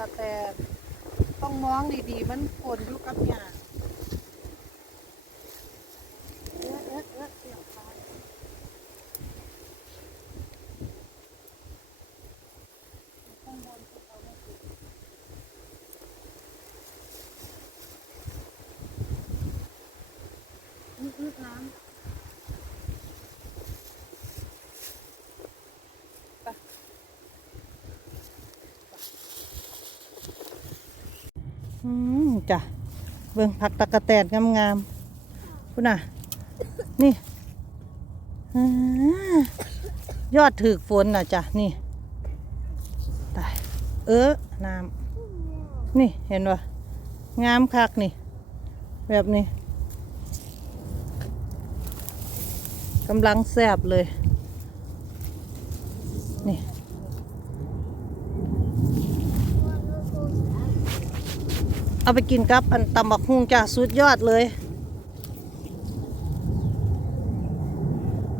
ต้องมองดีๆ มันปนอยู่กับหญ้าเอ๊ะเอ๊ะเอ๊ะเสียบขาข้างบนเอาไม่ติดอือน้ำ อืมจ้ะเบิ่งผักตะกะแตนงามๆพุ่นน่ะ นี่อ่ายอดถือฝนน่ะจ้ะนี่ตายเออน้ำนี่เห็นว่งามคักนี่ แบบนี้กำลังแซบเลย นี่ เอาไปกินกับ อันตำบักฮุงจ้ะสุดยอดเลย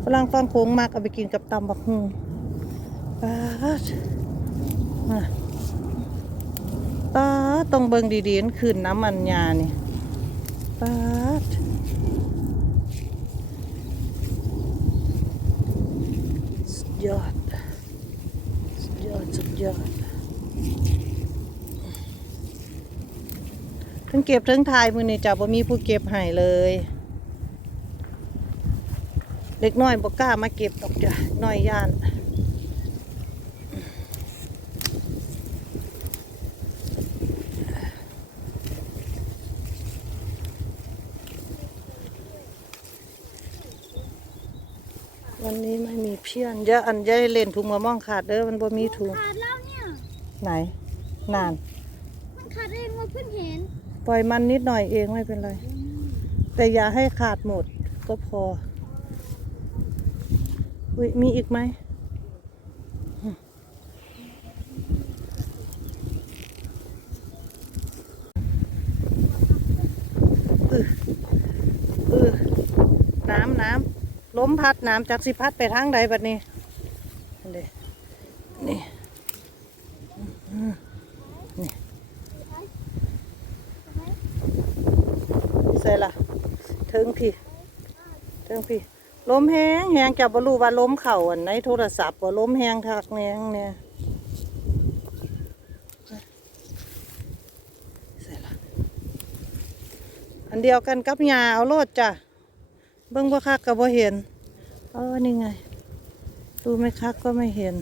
ฝรั่งฟังโค้งมากเอาไปกินกับตำบักฮุงปาดมาปาดต้องเบิ่งดีๆนั่นคืนน้ำมันยานี่ปาดสุดยอดสุดยอดสุดยอด ทั้งเก็บทั้งทายมือนี่จ้ะบ่มีผู้เก็บให้เลยเด็กน้อยบ่กล้ามาเก็บดอกจ้ะน้อยย่านวันนี้ไม่มีเพี้ยนเยอะอันจะได้เล่นถุงมะม่วงขาดเด้อมันบ่มีถุงขาดแล้วเนี่ยไหนนานมันขาดเองว่าเพิ่งเห็น ปล่อยมันนิดหน่อยเองไม่เป็นไร แต่อย่าให้ขาดหมดก็พอ อุ้ยมีอีกไหมเออเออน้ำน้ำล้มพัดน้ำจากสิพัดไปทางใดบัดนี้อันเดนี่อืมนี่ใส่ละถึงพี่ถึงพี่ล้มแห้งแห้งจะบรู้ว่าล้มเข่าอันในโทรศัพท์ว่าล้มแห้งทักแนงเนี่ยอันเดียวกันกับยาเอาโลดจ้ะเบิ้งบ่าคักก็บ่เห็นเออนี่ไง ดูไม่คักก็ไม่เห็น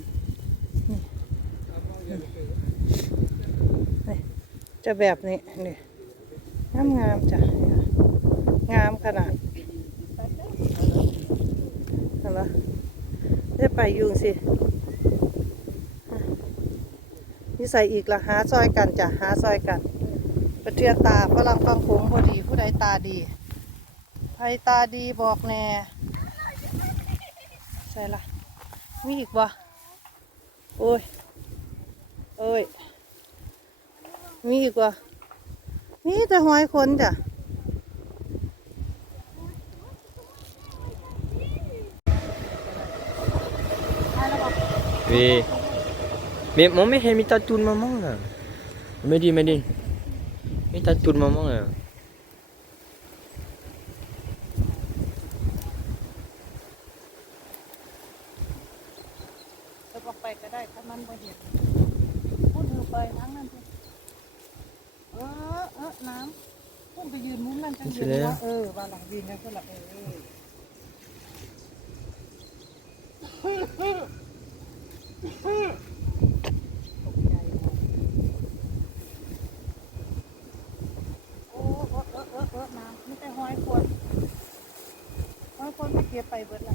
นี่จะแบบนี้นี่งามๆจ้ะ งามขนาดเห็นได้ไปยุงสินี่ใส่อีกละหาซอยกันจ้ะหาซอยกันประเทือนตาฝรั่งฟังโขงพอดีผู้ใดตาดีใครตาดีบอกแน่ใส่ละมีอีกบ่โอ้ยโอ้ยมีอีกบ่มีแต่หอยคนจ้ะ Oui. Mais mon mec, il met ta tout le moment là. Mehdi, Mehdi. Mets ta tout le moment là. จะบอกไปก็ได้ถ้ามันบ่เห็นพูดถือไปทั้งนั้นสิเออเออน้ำพูดไปยืนมุมนั่นจังยืนว่าเออว่าหลังยืนกันคนละเออตกใจ โอ้เออเออเออเออน้ำไม่แต่ห้อยคนห้อยคนไปเก็บไปเบิดละ